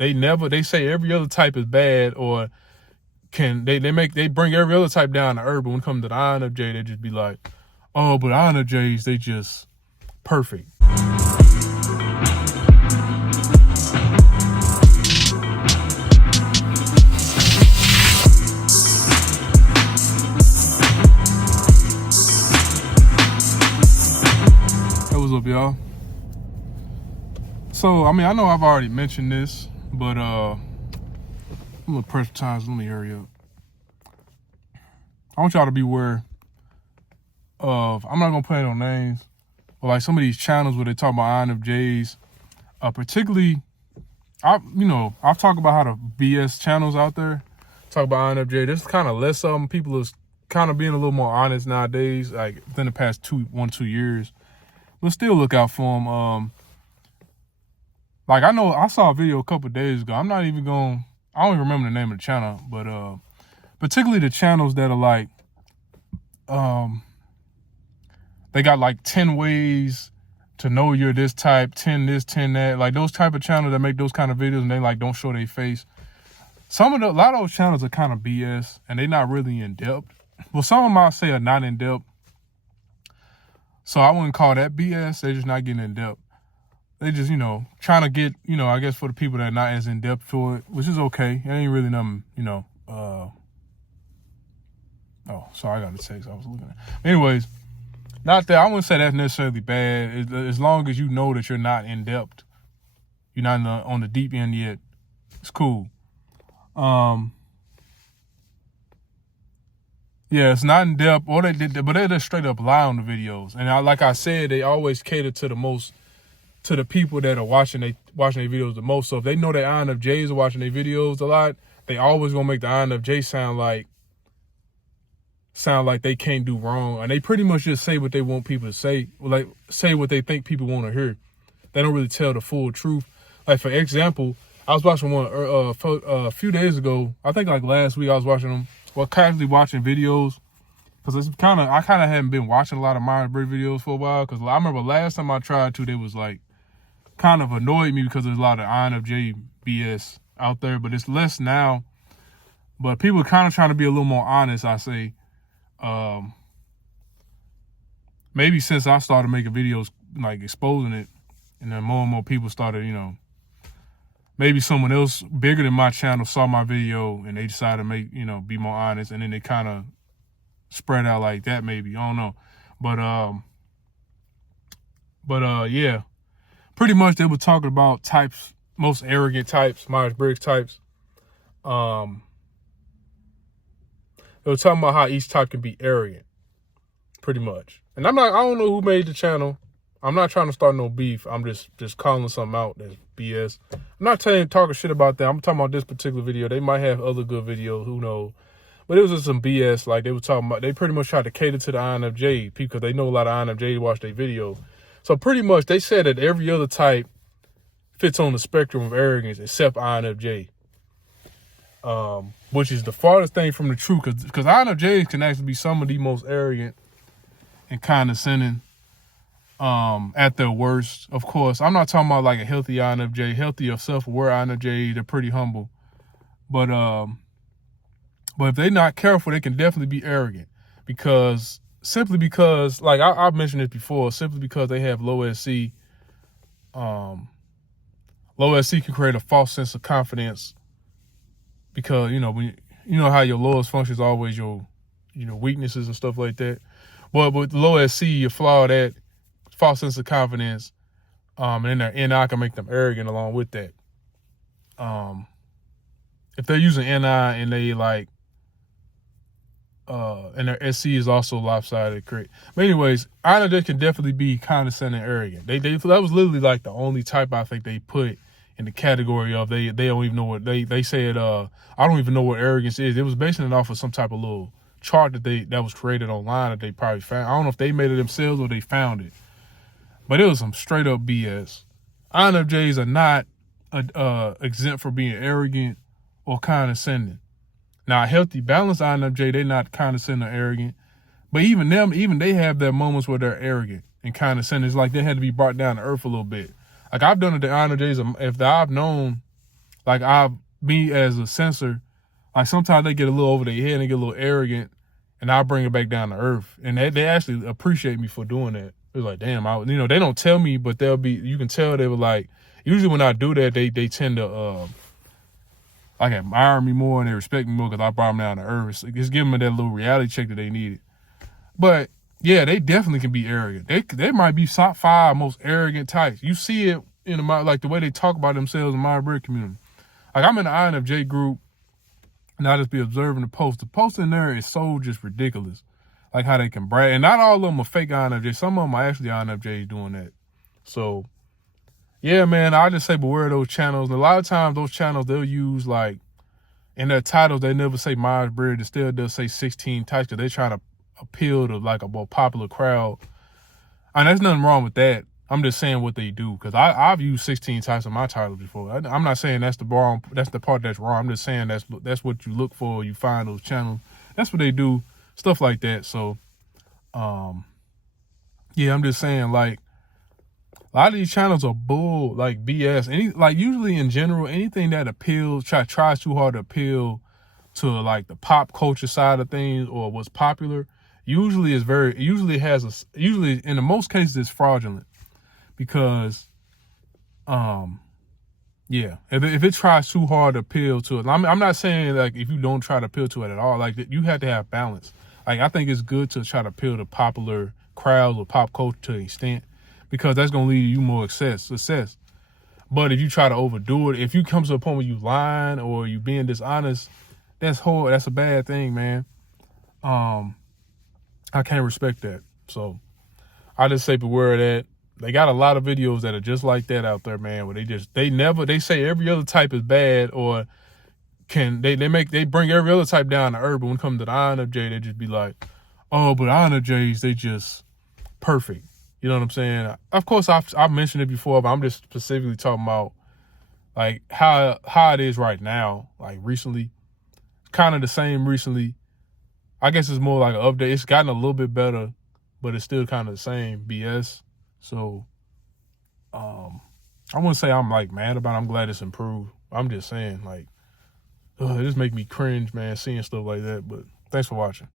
They say every other type is bad, or they bring every other type down to earth, but when it comes to the INFJ, they just be like, oh, but INFJs, they just perfect. What's up, y'all? So, I mean, I know I've already mentioned this, but I'm gonna press times. Let me hurry up. I want y'all to be aware of, I'm not gonna play no names, but like some of these channels where they talk about INFJs, particularly, I've talked about how the BS channels out there talk about INFJ. There's kind of less of them. People is kind of being a little more honest nowadays, like within the past 2 years. But still look out for them. Like I know I saw a video a couple of days ago. I don't even remember the name of the channel, but particularly the channels that are like, they got like 10 ways to know you're this type, 10 this, 10 that, like those type of channels that make those kind of videos and they like don't show their face. A lot of those channels are kind of BS and they're not really in depth. Well, some of them I say are not in depth. So I wouldn't call that BS. They're just not getting in depth. They just, trying to get, I guess for the people that are not as in depth for it, which is okay. It ain't really nothing, oh, sorry, I got a text I was looking at. Anyways, not that I wouldn't say that's necessarily bad. As long as you know that you're not in depth, you're not on the deep end yet, it's cool. Yeah, it's not in depth, or but they just straight up lie on the videos. And like I said, they always cater to the people that are watching their videos the most. So if they know that INFJs are watching their videos a lot, they always gonna make the INFJ sound like they can't do wrong, and they pretty much just say what they want people to say, like say what they think people want to hear. They don't really tell the full truth. Like for example, I was watching one a few days ago. I think like last week I was watching them. Well, casually watching videos, because I kind of haven't been watching a lot of Myers Briggs videos for a while, because I remember last time I tried to, they was like kind of annoyed me because there's a lot of INFJ BS out there, but it's less now. But people are kind of trying to be a little more honest, I say. Maybe since I started making videos, like exposing it, and then more and more people started, maybe someone else bigger than my channel saw my video and they decided to make, be more honest, and then they kind of spread out like that, maybe. I don't know. But yeah. Pretty much they were talking about types, most arrogant types, Myers Briggs types. They were talking about how each type can be arrogant. Pretty much. And I don't know who made the channel. I'm not trying to start no beef. I'm just calling something out that's BS. I'm not talking shit about that. I'm talking about this particular video. They might have other good videos, who knows. But it was just some BS. Like they were talking about, they pretty much tried to cater to the INFJ because they know a lot of INFJs watch their video. So pretty much they said that every other type fits on the spectrum of arrogance except INFJ. Which is the farthest thing from the truth, because INFJs can actually be some of the most arrogant and condescending at their worst. Of course, I'm not talking about like a healthy INFJ, healthy or self-aware INFJ. They're pretty humble, but if they're not careful, they can definitely be arrogant, simply because like I've mentioned this before, simply because they have low SC. Low SC can create a false sense of confidence, because when how your lowest function is always your weaknesses and stuff like that. But with low SC, you flaw that false sense of confidence, and then their NI can make them arrogant along with that. If they're using NI and they like, and their SC is also lopsided, correct. But anyways, INFJ can definitely be condescending and arrogant. That was literally like the only type I think they put in the category of they don't even know what they said. I don't even know what arrogance is. It was basing it off of some type of little chart that was created online that they probably found. I don't know if they made it themselves or they found it, but it was some straight up BS. INFJs are not exempt from being arrogant or condescending. Now, a healthy, balanced INFJ, they're not condescending or arrogant, but even they have their moments where they're arrogant and condescending. It's like they had to be brought down to earth a little bit. Like I've done it to INFJs if I've known like me as a sensor, like sometimes they get a little over their head and they get a little arrogant, and I bring it back down to earth. And they actually appreciate me for doing that. It's like, damn, they don't tell me, but you can tell they were like, usually when I do that, they tend to like admire me more and they respect me more because I brought them down to earth. It's just giving them that little reality check that they needed. But yeah, they definitely can be arrogant. They might be top 5 most arrogant types. You see it in like the way they talk about themselves in the Myers Briggs community. Like I'm in the INFJ group, and I just be observing the post. The post in there is so just ridiculous, like how they can brag. And not all of them are fake INFJs. Some of them are actually INFJs doing that. So yeah, man, I just say beware of those channels. And a lot of times those channels, they'll use like in their titles, they never say Myers Briggs. Instead, they'll say 16 types because they try to appeal to like a more popular crowd. And there's nothing wrong with that. I'm just saying what they do because I've used 16 types in my title before. I'm not saying that's the part that's wrong. I'm just saying that's what you look for. You find those channels. That's what they do. Stuff like that. So, yeah, I'm just saying like a lot of these channels are bull, like BS. Usually in general, anything that appeals, tries too hard to appeal to like the pop culture side of things or what's popular, usually in the most cases it's fraudulent because, yeah, if it tries too hard to appeal to it, I'm not saying like if you don't try to appeal to it at all, like you have to have balance. Like I think it's good to try to appeal to popular crowds or pop culture to an extent, because that's going to lead you more success. But if you try to overdo it, if you come to a point where you lying or you being dishonest, that's horrible. That's a bad thing, man. I can't respect that. So I just say beware of that. They got a lot of videos that are just like that out there, man, where they say every other type is bad or they bring every other type down to earth. But when it comes to the INFJ, they just be like, oh, but INFJs, they just perfect. You know what I'm saying? Of course, I've mentioned it before, but I'm just specifically talking about like how it is right now. Like recently, kind of the same recently. I guess it's more like an update. It's gotten a little bit better, but it's still kind of the same BS. So, I wouldn't say I'm like mad about it. I'm glad it's improved. I'm just saying like, it just make me cringe, man, seeing stuff like that. But thanks for watching.